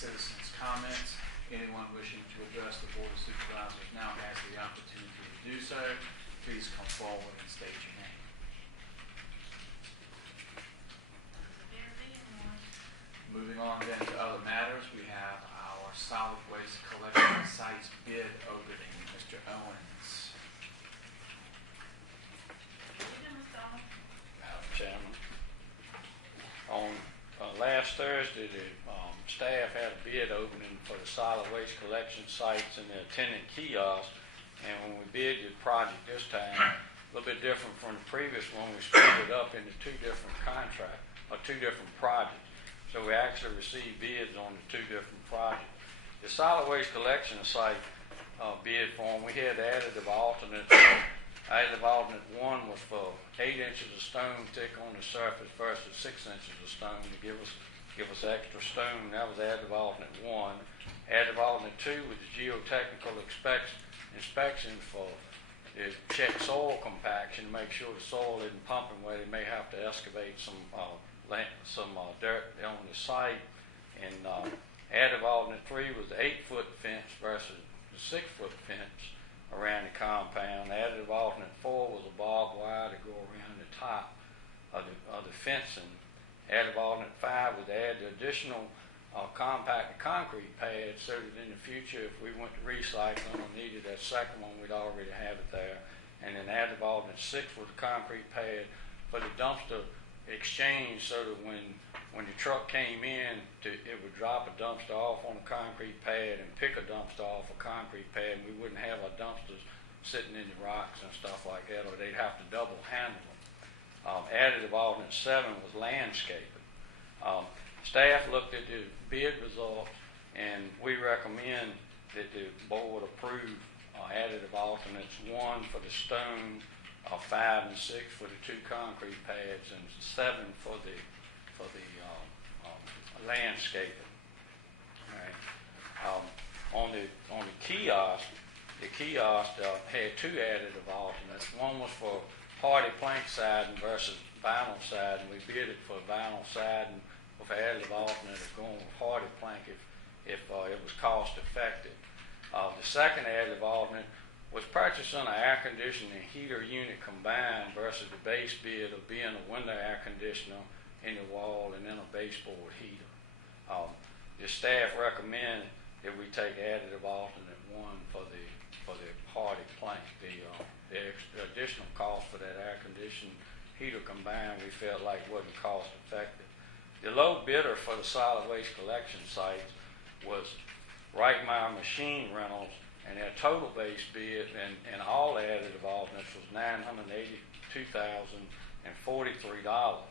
citizens' comments. Anyone wishing to address the Board of Supervisors now has the opportunity to do so. Please come forward and state your name. Moving on then to other matters, we have our solid waste collection sites bid opening. Mr. Owens. Madam Chairman, on last Thursday, the staff had a bid opening for the solid waste collection sites and the attendant kiosks. And when we bid the project this time, a little bit different from the previous one, we split it up into two different projects. So we actually received bids on the two different projects. The solid waste collection site bid form, we had additive alternate. Additive alternate 1 was for 8 inches of stone thick on the surface versus 6 inches of stone to give us extra stone. That was additive alternate 1. Additive alternate 2 was the geotechnical inspection for the check soil compaction to make sure the soil isn't pumping where they may have to excavate some dirt on the site. And additive alternate 3 was the 8-foot fence versus the 6-foot fence around the compound. Additive alternate 4 was a barbed wire to go around the top of the fencing. Additive alternate 5 was to add the additional compacted concrete pad so that in the future, if we went to recycling or needed that second one, we'd already have it there. And then additive alternate 6 was the concrete pad for the dumpster exchange, so that when the truck came in, it would drop a dumpster off on a concrete pad and pick a dumpster off a concrete pad, and we wouldn't have our dumpsters sitting in the rocks and stuff like that, or they'd have to double handle them. Additive alternate 7 was landscaping. Staff looked at the bid results, and we recommend that the board approve additive alternates 1 for the stone, 5 and 6 for the 2 concrete pads, and 7 for the landscaping. All right. On the kiosk had 2 additive alternates. 1 was for hardy plank siding versus vinyl siding. We bid it for vinyl siding with additive alternate of going with hardy plank if it was cost effective. The second additive alternate was purchasing an air conditioner and heater unit combined versus the base bid of being a window air conditioner in the wall and then a baseboard heater. The staff recommend that we take additive alternate 1 for the hardy plank. The additional cost for that air conditioning heater combined we felt like wasn't cost effective. The low bidder for the solid waste collection sites was Reichmeyer Machine Rentals, and their total base bid and all additive alternates was $982,043.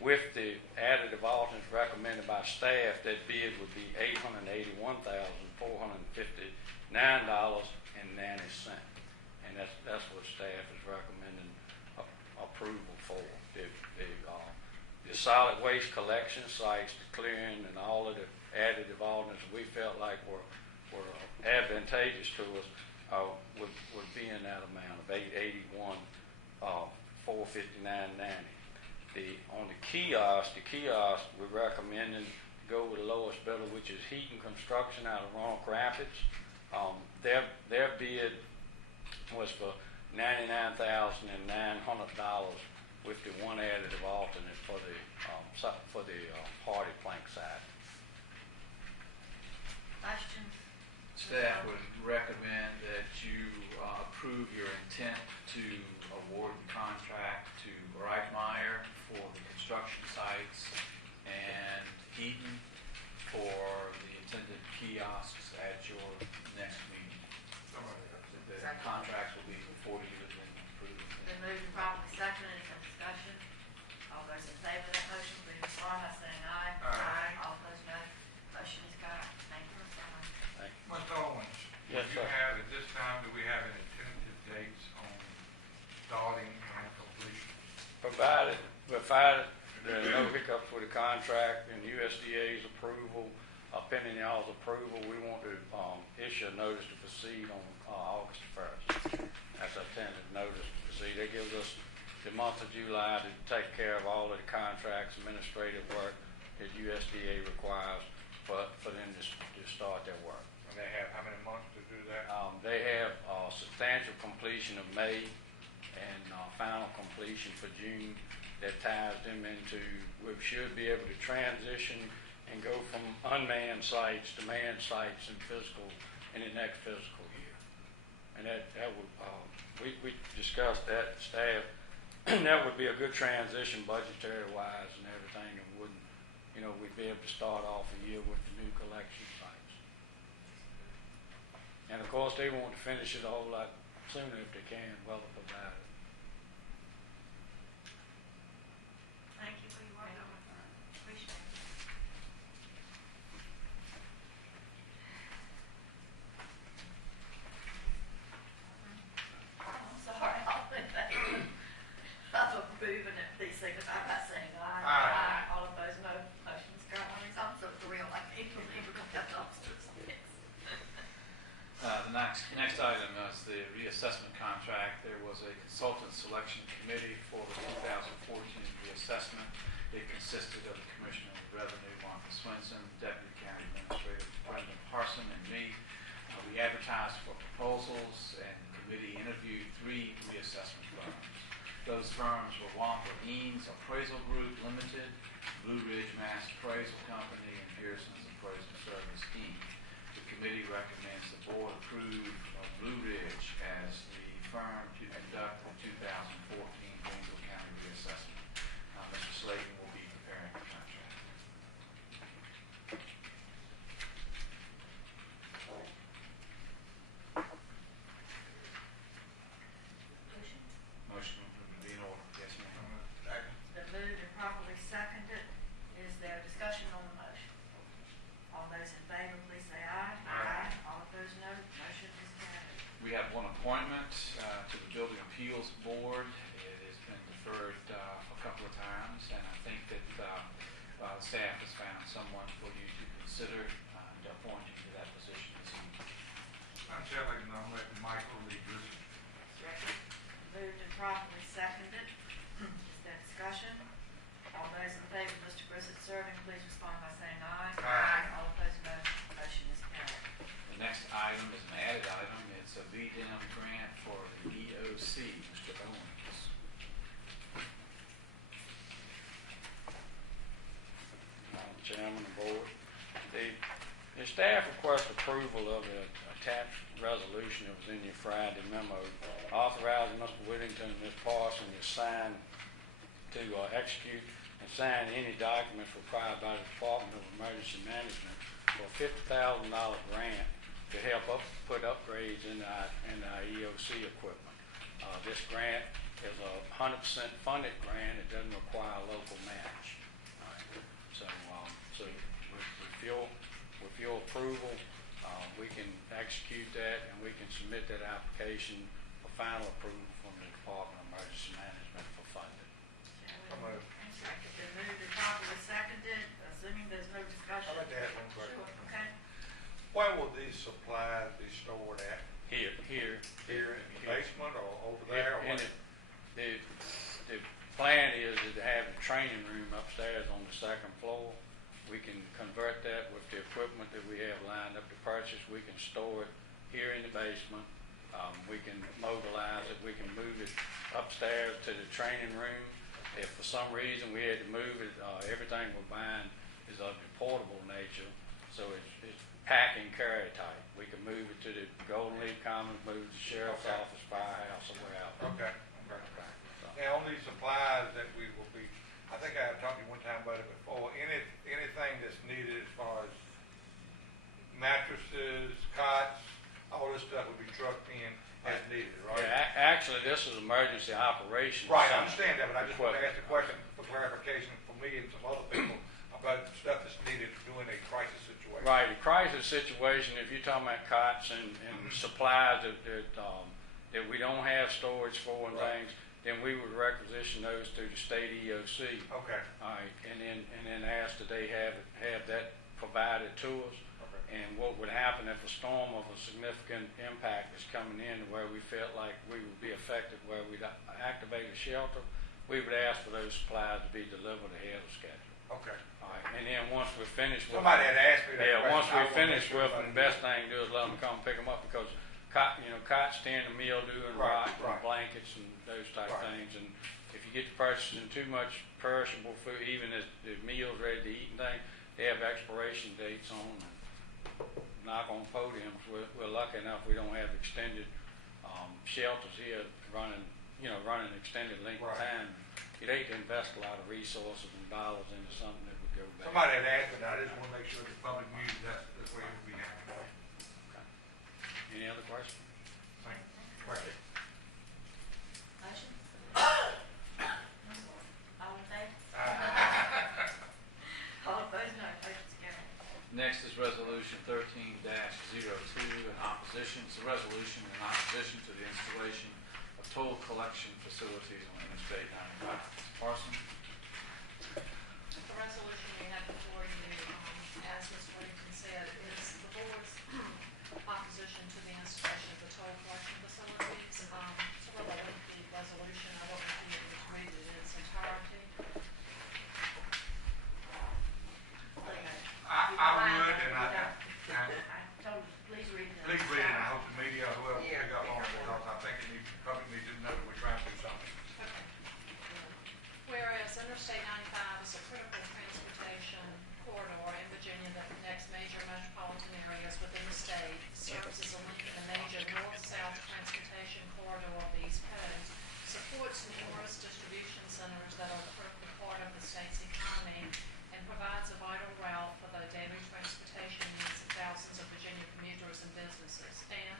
With the additive alternates recommended by staff, that bid would be $881,459.90, and that's what staff is recommending approval for. The solid waste collection sites, the clearing, and all of the additive alternates we felt like were advantageous to us would be in that amount of $881,459.90. On the kiosk we're recommending to go with the lowest bidder, which is Heat and Construction out of Roanoke Rapids. Their bid was for $99,900 with the 1 additive alternate for the hardy plank side. Questions? Staff would recommend that you approve your intent to award the contract to Reichmeyer for the construction sites and Heaton for the attendant kiosks at your next meeting. The contracts will be before you and then approved. Been moved and properly seconded. Any discussion? All those in favor of that motion, please respond by saying aye. Aye. All opposed, no. Motion is carried. Thank you, Mr. Owens. Thank you. Mr. Owens, Yes, do you sir. have at this time, do we have any tentative dates on starting and completion? Provided there are no hiccups with the contract and USDA's approval, pending y'all's approval, we want to issue a notice to proceed on August 1st. That's our tentative notice to proceed. That gives us the month of July to take care of all of the contracts, administrative work that USDA requires for them to start their work. And they have how many months to do that? They have substantial completion of May and final completion for June. That ties them into, we should be able to transition and go from unmanned sites to manned sites in the next fiscal year. And that would, we discussed that, staff, that would be a good transition budgetary wise and everything, and wouldn't, we'd be able to start off a year with the new collection sites. And of course, they want to finish it a whole lot sooner if they can, weather provided. Thank you for your work on it. Appreciate it. I'm sorry, all in favor of approving it, please signify by saying aye. Aye. All opposed, no. Motion is carried. I'm so thrilled, I can't believe we're gonna have dumpsters. Yes. The next item is the reassessment contract. There was a consultant selection committee for the 2014 reassessment. It consisted of the Commissioner of Revenue, Martha Swenson, Deputy County Administrator Brendan Parson, and me. We advertised for proposals, and the committee interviewed 3 reassessment firms. Those firms were Wampa Eanes Appraisal Group Limited, Blue Ridge Mass Appraisal Company, and Pearson's Appraisal Service, Inc. The committee recommends the board approve Blue Ridge as the firm to conduct the 2014 Greenville County reassessment. Mr. Slayton will be preparing the contract. Motion. Motion will be in order. Yes, ma'am. Second. Been moved and properly seconded. Is there discussion on the motion? All those in favor, please say aye. Aye. All opposed, no. Motion is carried. We have one appointment to the Building Appeals Board. It has been deferred a couple of times, and I think that the staff has found someone for you to consider to appoint you to that position this evening. I'm telling you, I'm letting Michael lead this. Second. Moved and properly seconded. Is there discussion? All those in favor of Mr. Grissett serving, please respond by saying aye. Aye. All opposed, no. Motion is carried. The next item is an added item. It's a VDM grant for the EOC, Mr. Owens. Madam Chairman and Board, the staff request approval of the attached resolution that was in your Friday memo authorizing Mr. Whittington and Ms. Parson to sign to execute and sign any documents required by the Department of Emergency Management for a $50,000 grant to help put upgrades in our EOC equipment. This grant is a 100% funded grant. It doesn't require a local match. All right. So with your approval, we can execute that, and we can submit that application for final approval from the Department of Emergency Management for funding. So moved. Second. Been moved and properly seconded. Assuming there's no discussion. I'd like to ask one question. Sure, okay. Where will these supplies be stored at? Here Here in the basement or over there? Or what? The plan is to have the training room upstairs on the second floor. We can convert that with the equipment that we have lined up to purchase. We can store it here in the basement. We can mobilize it. We can move it upstairs to the training room. If for some reason we had to move it, everything we're buying is of the portable nature, so it's pack and carry type. We can move it to the Golden Leaf Commons, move it to the Sheriff's Okay. Office, firehouse, or wherever. Okay. So, Now, on these supplies that we will be, I think I talked to you one time about it before, anything that's needed as far as mattresses, cots, all this stuff will be trucked in as needed, right? Yeah, actually, this is emergency operations. Right, center I understand that, but I just want to equipment. ask the question for clarification for me and some other people about the stuff that's needed during a crisis situation. Right, the crisis situation, if you're talking about cots and supplies that we don't have storage for and Right. things, then we would requisition those through the state EOC. Okay, All right, and then ask that they have that provided to us. okay, And what would happen if a storm of a significant impact is coming in where we felt like we would be affected, where we'd activate a shelter, we would ask for those supplies to be delivered ahead of schedule. Okay. All right, and then once we're finished with Somebody had asked me that yeah, question. once I we're wanna make finished sure with them, the everybody best thing to do is let them come pick them up because cots tend to mildew and Right, rot right. and blankets and those type Right. things. And if you get to purchasing too much perishable food, even as the meals ready to eat and things, they have expiration dates on them. Knock on podiums, we're lucky enough we don't have extended shelters here running extended length of Right. time. You'd hate to invest a lot of resources and dollars into something that would go bad. Somebody had asked me, and I just want to make sure the public knew that's where it would be happening. Any other questions? Thank you. Question. Motion? All in favor? All opposed, no. Motion's carried. Next is Resolution 13-02 in opposition. It's a resolution in opposition to the installation of toll collection facilities on Interstate 95. Parson? The resolution we have before you, as Mr. Whittington said, is the board's opposition to the installation of the toll collection facilities. It's a rather lengthy resolution. I won't repeat it, just read it in its entirety. I would, and I told you, please read it. please read it, and I hope the media, whoever will pick up on it, because I think the public needs to know that we're trying to do something. Okay. Whereas Interstate 95 is a critical transportation corridor in Virginia that connects major metropolitan areas within the state, serves as a link in the major north-south transportation corridor of the East Coast, supports numerous distribution centers that are a critical part of the state's economy, and provides a vital route for the daily transportation needs of thousands of Virginia commuters and businesses. And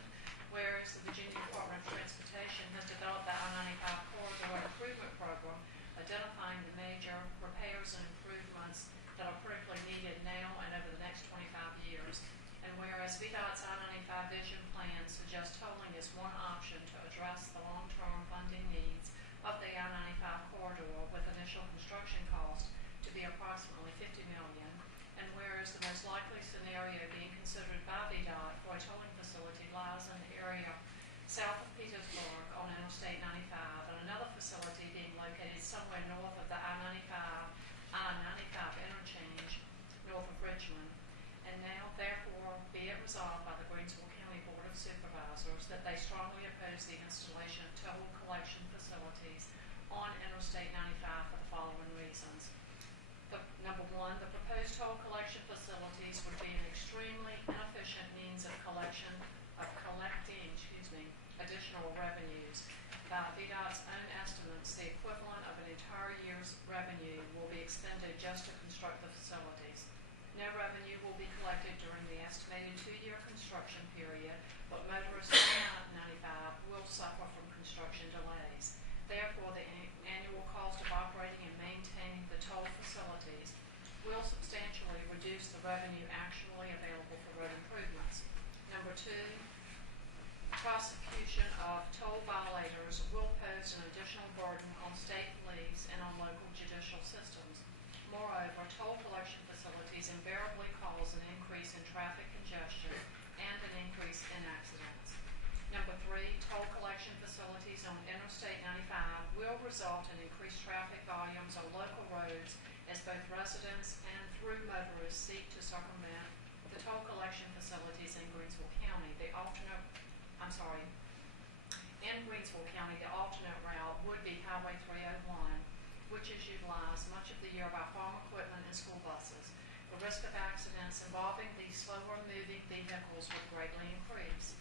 whereas the Virginia Department of Transportation has developed the I-95 Corridor Improvement Program, identifying the major repairs and improvements that are critically needed now and over the next 25 years. And whereas VDOT's I-95 Vision Plan suggests tolling as one option to address the long-term funding needs of the I-95 corridor with initial construction cost to be approximately $50 million, and whereas the most likely scenario being considered by VDOT for a tolling facility lies in the area south of Petersburg on Interstate 95, and another facility being located somewhere north of the I-95 interchange north of Richmond. And now, therefore, be it resolved by the Greensville County Board of Supervisors that they strongly oppose the installation of toll collection facilities on Interstate 95 for the following reasons. Number one, the proposed toll collection facilities would be an extremely inefficient means of collecting additional revenues. By VDOT's own estimates, the equivalent of an entire year's revenue will be expended just to construct the facilities. No revenue will be collected during the estimated 2-year construction period, but motorists on 95 will suffer from construction delays. Therefore, the annual cost of operating and maintaining the toll facilities will substantially reduce the revenue actually available for road improvements. Number two, prosecution of toll violators will pose an additional burden on state police and on local judicial systems. Moreover, toll collection facilities invariably cause an increase in traffic congestion and an increase in accidents. Number three, toll collection facilities on Interstate 95 will result in increased traffic volumes on local roads as both residents and through motorists seek to circumvent the toll collection facilities in Greensville County. In Greensville County, the alternate route would be Highway 301, which is utilized much of the year by farm equipment and school buses. The risk of accidents involving these slower-moving vehicles would greatly increase.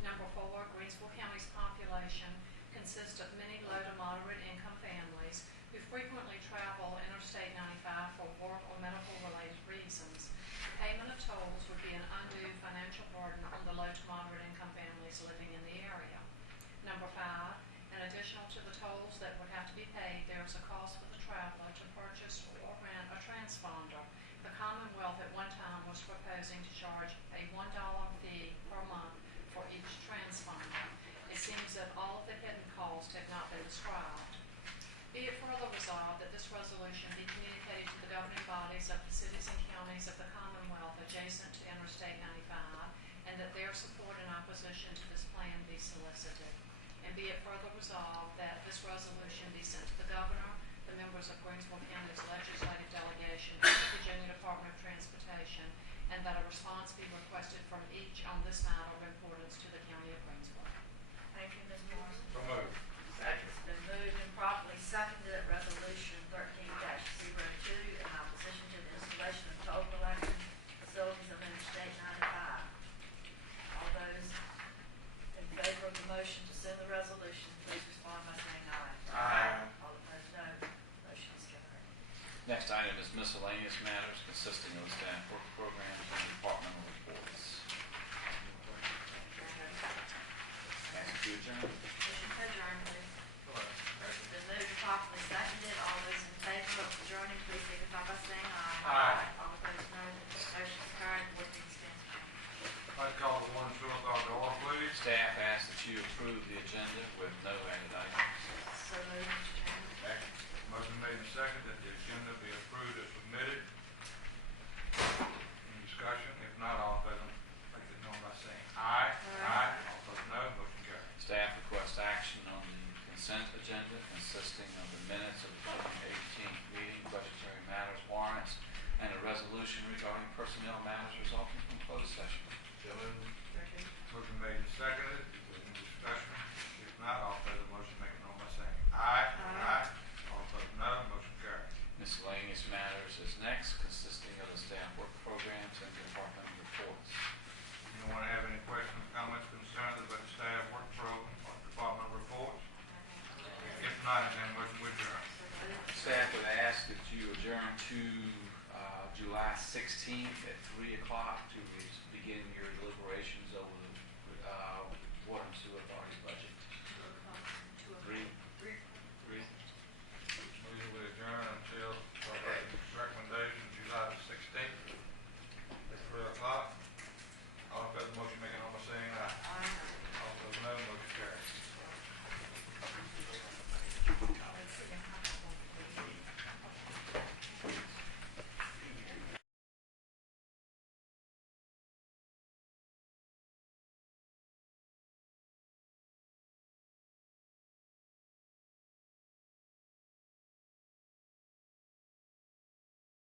Number four, Greensville County's population consists of many low to moderate income families who frequently travel Interstate 95 for work or medical-related reasons. The payment of tolls would be an undue financial burden on the low to moderate income families living in the area. Number five, in addition to the tolls that would have to be paid, there is a cost for the traveler to purchase or rent a transponder. The Commonwealth at one time was proposing to charge a $1 fee per month for each transponder. It seems that all of the hidden costs have not been described. Be it further resolved that this resolution be communicated to the governing bodies of the cities and counties of the Commonwealth adjacent to Interstate 95, and that their support and opposition to this plan be solicited. And be it further resolved that this resolution be sent to the governor, the members of Greensville County's legislative delegation, Transportation and the Virginia Department of Transportation, and that a response be requested from each on this matter in accordance to the County of Greensboro. Thank you, Ms. Morrison. So moved. It's been moved and properly seconded that resolution 13-02 in opposition to the installation of toll collection facilities on Interstate 95. All those in favor of the motion to send the resolution, please respond by saying aye. Aye. All opposed, no. Motion is carried. Next item is miscellaneous matters consisting of staff work programs and departmental reports. Ask to adjourn. Motion to adjourn, please. It's been moved and properly seconded. All those in favor of adjourning, please signify by saying aye. Aye. All opposed, no. Motion is carried. Board meeting stands adjourned. I'd call the one, two, call the order, please. Staff asks that you approve the agenda with no added items. So moved, Mr. Chairman. Second. Motion made and seconded that the agenda be approved as submitted. Any discussion? If not, all in favor, make it known by saying aye. Aye. All opposed, no. Motion carried. Staff requests action on the consent agenda consisting of the minutes of the June 18th meeting, budgetary matters, warrants, and a resolution regarding personnel matters resulting from closed session. Second. Motion made and seconded. Any discussion? If not, all in favor, motion make it known by saying aye. Aye. All opposed, no. Motion carried. Miscellaneous matters is next, consisting of the staff work programs and departmental reports. Anyone have any questions, comments, concerns about the staff work program or department reports? If not, then motion with adjourn. So moved. Staff would ask that you adjourn to July 16th at 3 o'clock